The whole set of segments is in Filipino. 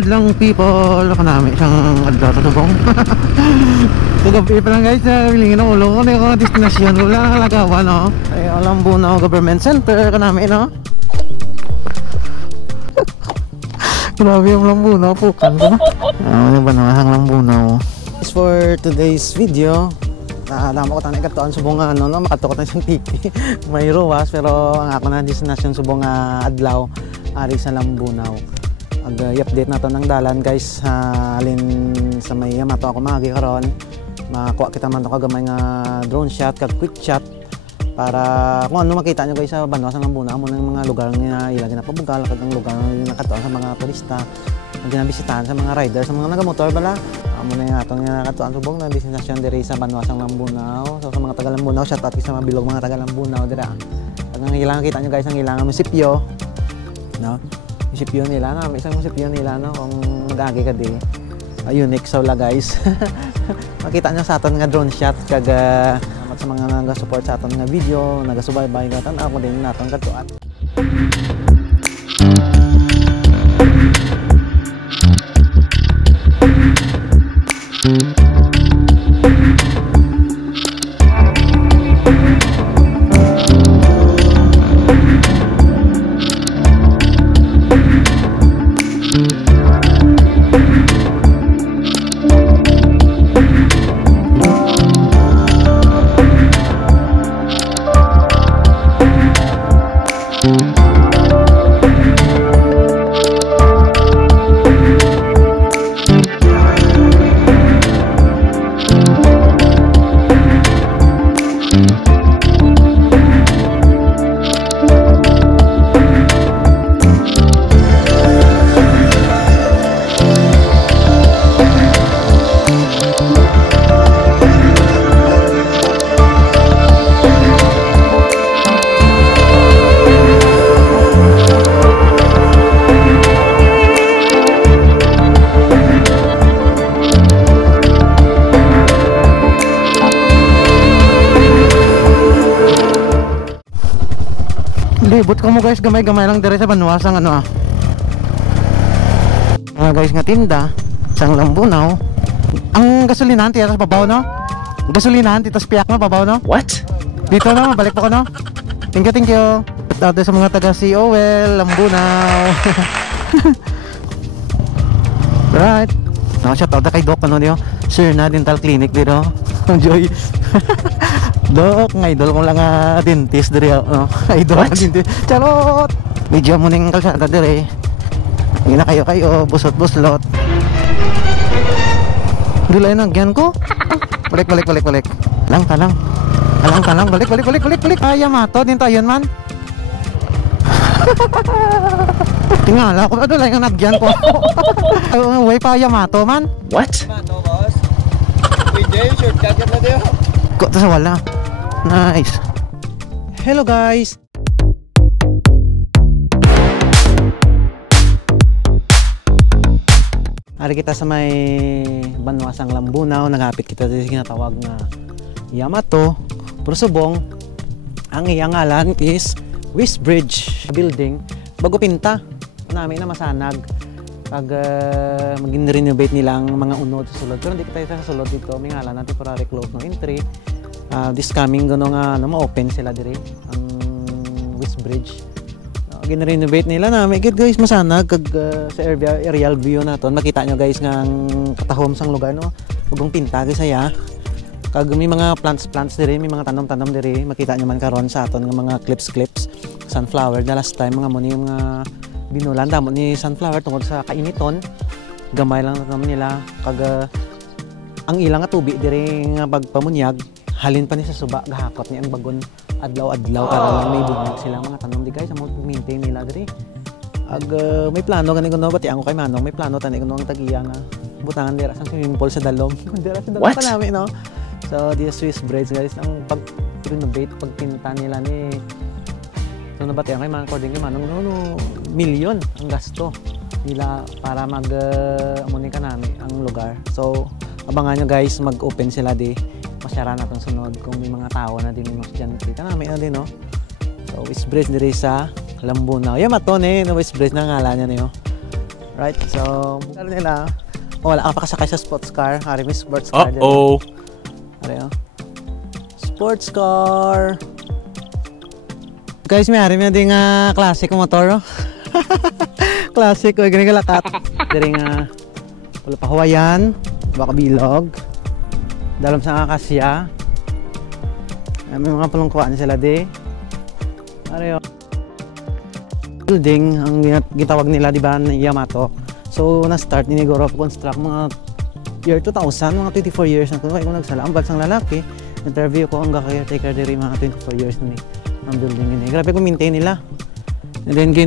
Madlang people ako namin siyang adlaw sa subong. Kagabi pa lang guys, wilingin ang ulo ko na yung destinasyon. Wala nang halagawa, no? Ay, Lambunaw Government Center ka namin, no? Grabe yung Lambunaw, pukan ko na. Ano ba naman ang Lambunaw? For today's video, damo ko tanay katuan subong ano, no? Makatukot na siyang tiki. May ruwas, pero ang ako na destinasyon subong adlaw, ari sa Lambunaw. I-update nato ng dalan guys, alin sa may Yamato ako magi karon, makuha kita man to kagamay nga drone shot kag quick shot para kung ano makita nyo guys sa Banwa sa Lambunaw mo ng mga lugar nga ila ginapabugal kag ang lugar nga nakatuan sa mga turista nga ginabisitahan sa mga riders sa mga nagamotor bala amo na yung atong nakatuan subong na destinasyon diri sa Banwa sa Lambunaw. So sa mga taga Lambunaw, shout out sa mga bilog mga taga Lambunaw dira. Kag ang ilang kita nyo guys ang ilang munisipyo, no? Munisipyo nila na, isang munisipyo nila, no, kung mag-agi ka di unique saula guys. Makita nyo sa aton nga drone shot kag salamat sa mga nag-support sa aton nga video, nagasubaybay nga tan ako din naton katuan. Libot ko mo guys, gamay-gamay lang dire sa Banwa sang ano mga guys nga tinda sang Lambunaw. Ang gasolinahan tira sa babaw, no? Gasolinahan titas piyak na babaw, no? What? Dito na, balik po ko, no? Thank you. Dito sa mga taga COL Lambunaw. Right. No, shout out kay Doc ano niyo. Sir na Dental Clinic dito. Enjoy. Dok, nga idol ko lang dentist diri, no? Idol ng dentist. Charot! Medyo mo ning kalsada diri. Hindi na kayo, busot-buslot. Dilay na gyan ko. Balik. Lang, balik. Ay, Yamato, din tayo man. Tingala ko, dilay nga nagyan ko. Way pa Yamato man. What? Yamato, boss. Pwede, shortcut na diyo. Kok sa wala. Nice. Hello guys. Ari kita sa may Banwa sang Lambunaw, nagapit kita sa ginatawag na Yamato, Prosubong. Ang iyang ngalan is West Bridge building. Bago pinta namin na masanag pag magin-renovate nilang mga unod sa sulod. Pero hindi kita sa sulod dito, may ngalan na temporary close no entry. This coming gano nga ma-open sila dire ang West Bridge. Gin-renovate nila na may guys masanag kag sa aerial view naton makita nyo guys nga ang katahom sang lugar, no? Ugong pinta guys saya. Kag may mga plants dire, may mga tanom dire, makita nyo man karon sa aton nga mga clips sunflower na last time mga mo ni mga binulan damo ni sunflower tungod sa kainiton. Gamay lang naman nila kag ang ilang nga tubi dire nga pagpamunyag halin pa ni sa suba gahakot ni ang bagon adlaw-adlaw para lang may bugnaw sila mga tanom di guys amo maintain nila diri. Ag may plano gani kuno bati ako kay Manong may plano tani kuno ang tagiya nga butangan dira sa swimming pool sa dalom. Dira sa dalom pa namin, no. So di Swiss Bridge guys ang pag-renovate pagpinta nila ni so nabati ako kay Manong according kay Manong no milyon ang gasto nila para mag amonika namin ang lugar. So abangan nyo guys mag-open sila di masyara na itong sunod kung may mga tao na din yung estudyante ka namin na din, no? So West Bridge diri sa Lambunaw. Yamato no West Bridge na ngalan niya niyo. Right, so ano nila, wala ka pa kasakay sa sports car. Hari may sports car din. Hari sports car. Guys, may hari may ding classic motor. Classic, o gani kalakat. Diri nga wala pa Hawaiian, baka bilog. Dalam sa akasya. May mga palungkuan sila di. Hari building ang gitawag nila, di ba, na Yamato. So na-start ni Negoro construct mga year 2000, mga 24 years na kung nagsala ang bansang lalaki. Interview ko ang caretaker diri mga 24 years na ni ang building ini. Grabe ko maintain nila. And then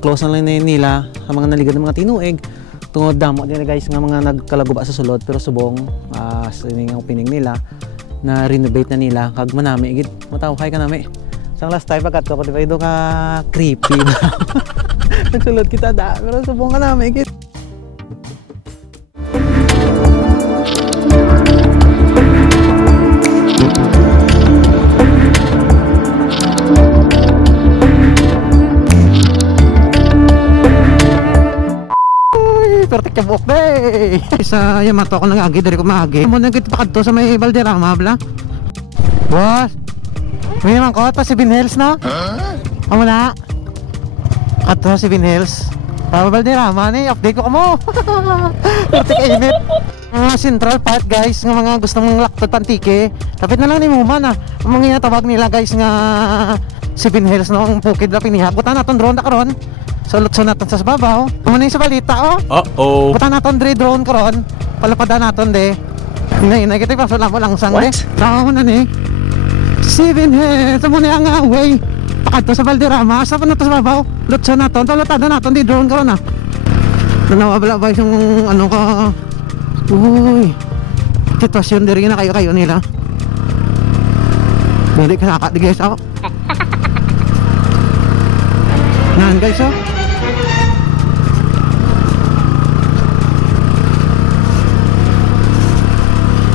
close na lang nila sa mga naligad ng mga tinuig. Tungod damo din guys nga mga nagkalaguba sa sulod, pero subong sa ining opening nila na renovate na nila kag manami gid matawhay ka nami. Sang last time pagkat ko diba ito ka creepy ba? Nagsulod kita da, pero subong ka namin kit. Perfect ka buok day! Sa Yamato ako nangagi, dari ko maagi. Mo nang kita pakadto sa may Valderrama bla. Boss! May naman ko, ito si Binhills na? Amo na? Ito si Binhills. Para Valderrama ni, update ko mo. Pertik init. Mga Central Park guys, nga mga gusto mong laktot pantike. Tapit na lang ni Muman ang mga tawag nila guys nga si Binhills no, ang bukid na pinihap. Buta natin drone na karon. Sulot-so natin sa babaw. Amo na yung sa balita oh. Buta natin drone karon. Palapada natin de. Hinay kita ipasula mo lang sang de. Tao na ni. Seven heads, amo na ang way. Pakadto sa Valderrama, sa pa na to sa babaw. Lutso natin, talotada natin di drone karon na. Nanawabala ba yung ano ka? Uy. Sitwasyon diri na kayo nila. Dili ka naka di guys ako. Nan guys oh.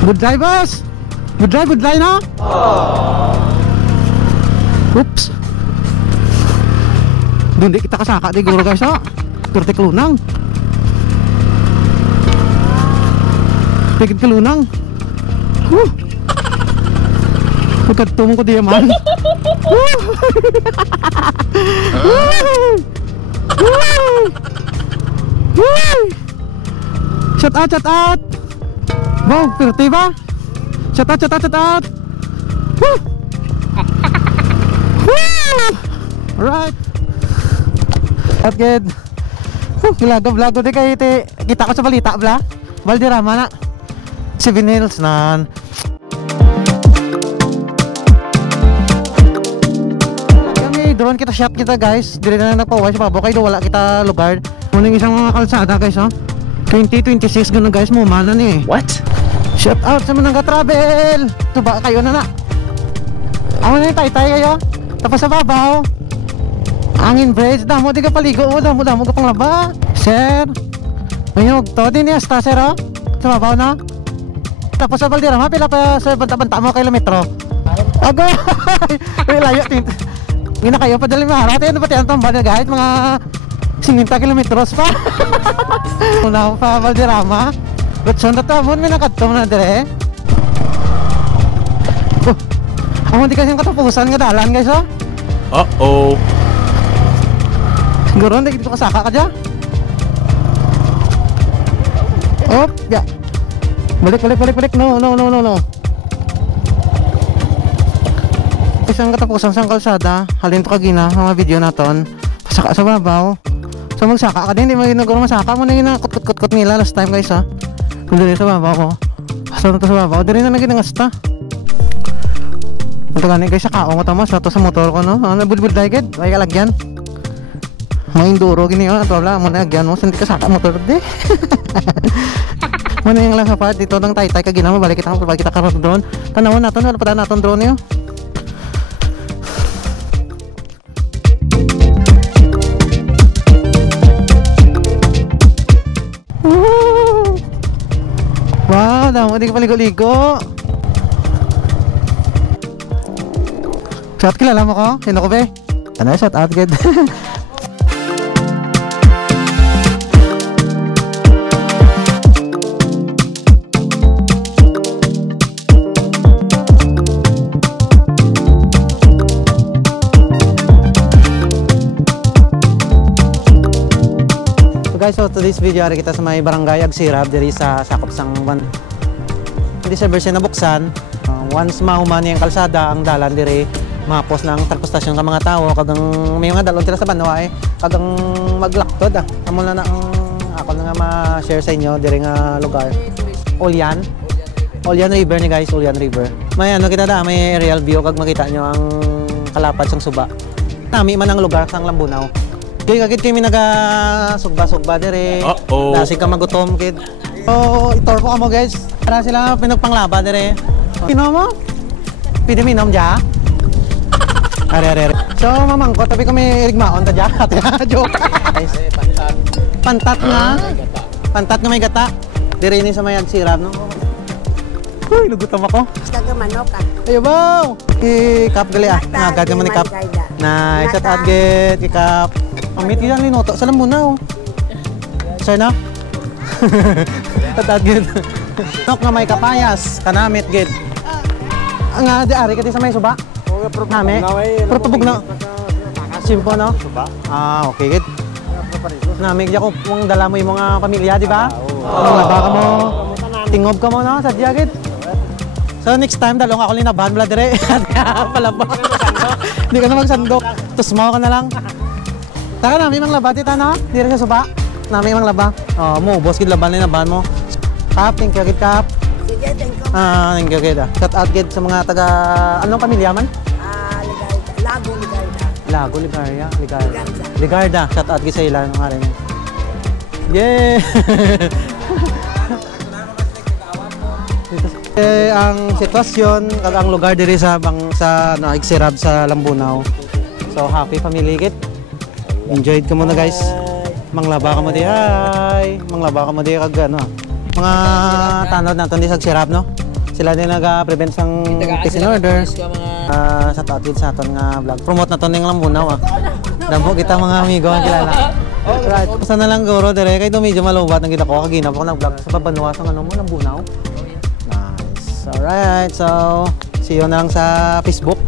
Good drive boss. Good drive na. Oops. Hindi kita kasaka di guro guys oh. Turte kalunang. Pigit kalunang. Pagkatumong ko diyaman. Shut out. Wow, pirti ba? Shut out. Woo! Alright. At good. Gilago di kayo kita ko sa balita bla. Valderrama na. Seven Hills nan. Kami drone kita shot kita guys. Dire na nagpaway sa babaw kay wala kita lugar. Muning isang mga kalsada guys oh. 2026 gano'n guys mo manan eh. What? Shout out sa mga nag-travel. Tuba kayo na. Amo na yung tay-tay kayo. Tapos sa babaw. Angin bridge. Damo di ka paligo. Damo ka pang laba. Sir. Ayog to. Di niya sta sir oh. Sa babaw na. Tapos sa Valderrama. Pila pa sa banta-banta mo kilometro. Ago. Uy layo. Hindi na kayo padali maharat. Ano ba tiyang tamba na guys? Mga 50 kilometros pa. Una pa Valderrama. Lutson na tabon, may nakadto na dire. Amo di kasi yung katapusan nga dalan guys oh. Siguro hindi dito kasaka ka dyan. Ya. Balik. No. Isang katapusan sang kalsada. Halin to kagina mga video naton. Pasaka sa babaw. So magsaka ka din, hindi mo ginaguro masaka mo na yun kut nila last time guys ha. Dili sa babaw ko. Asa na to sa babaw, dili na naginangasta. Ito gani guys, sa kaong ko tama, sa to sa motor ko no. Ano budbud daigid, ay kalagyan. Mga enduro gini oh, ato wala mo na agyan mo, hindi ka saka motor di. Muna yung lang sa part dito ng tay-tay kagina mo, balik kita karon drone. Tanawon naton, wala pa naton drone niyo. Wow, damo di ka paligo-ligo. Shout kilala mo ko? Sino ko be? Ano shout out good. guys, so today's video ari kita sa may barangay Agsirab diri sa sakop sang hindi sa version nabuksan. Once mahuman yung kalsada ang dalan diri mapos ng transportasyon ka mga tao kagang may mga dalon tira sa Banwa kagang maglaktod amo na ang ako na nga ma-share sa inyo diri nga lugar. Ulyan River ni guys, Ulyan River. May ano kita da, may aerial view kag makita nyo ang kalapad sang suba. Nami man ang lugar sang Lambunaw. Di kagid kami naga sugba dire. Dasi ka magutom kid. So itor ko mo guys. Para sila pinagpanglaba dire. Pino mo? Pide minom ja. Are. So mamangko tapi kami irigmaon ta ja. Joke. Guys. Pantat nga may gata. Dire ni sa may Agsirab no. Uy, nagutom ako. Kagamanok ka. Ayo baw. Kap gali Nagad ka man ni Kap. Nice at adget Kap. Ang meat yan linoto sa Lambunaw. Sir na? At adget. Nok nga may kapayas kanamit gid. Ang di ari ka sa may suba. Nami. Pero pabog na. Simpo no? Okay gid. Nami ko mong dala mo yung mga pamilya, di ba? Laba ka mo. Tingob ka mo no sa diagit. So next time dalong ako linaban bala dire. Palaba. Hindi ka na magsandok. Tusmaw ka na lang. Taka nami mang laba dito no? Dire sa suba. Nami mang laba. Mo boss gid laban linaban mo. Kap, thank you gid Kap. Sige, thank you. Thank you gid. Shout out gid sa mga taga anong pamilya man? Lago, Ligarda. Shout out gid sa ila ng ari. Yeah. Ang sitwasyon kag ang lugar diri sa Agsirab sa Lambunaw. So happy family kit. Enjoyed ka muna guys. Manglaba ka mo di ay. Manglaba ka mo di kag ano. Mga tanod naton di sa Agsirab no. Sila din naga-prevent sang peace and order. Sa tatid sa aton nga vlog. Promote naton ning Lambunaw Damo kita mga amigo ang kilala. Right. Basta na lang guro dire kay medyo malubat ang kita ko kaginap ako nag-vlog sa Banwa sa ano mo Lambunaw. Alright, so see you na lang sa Facebook.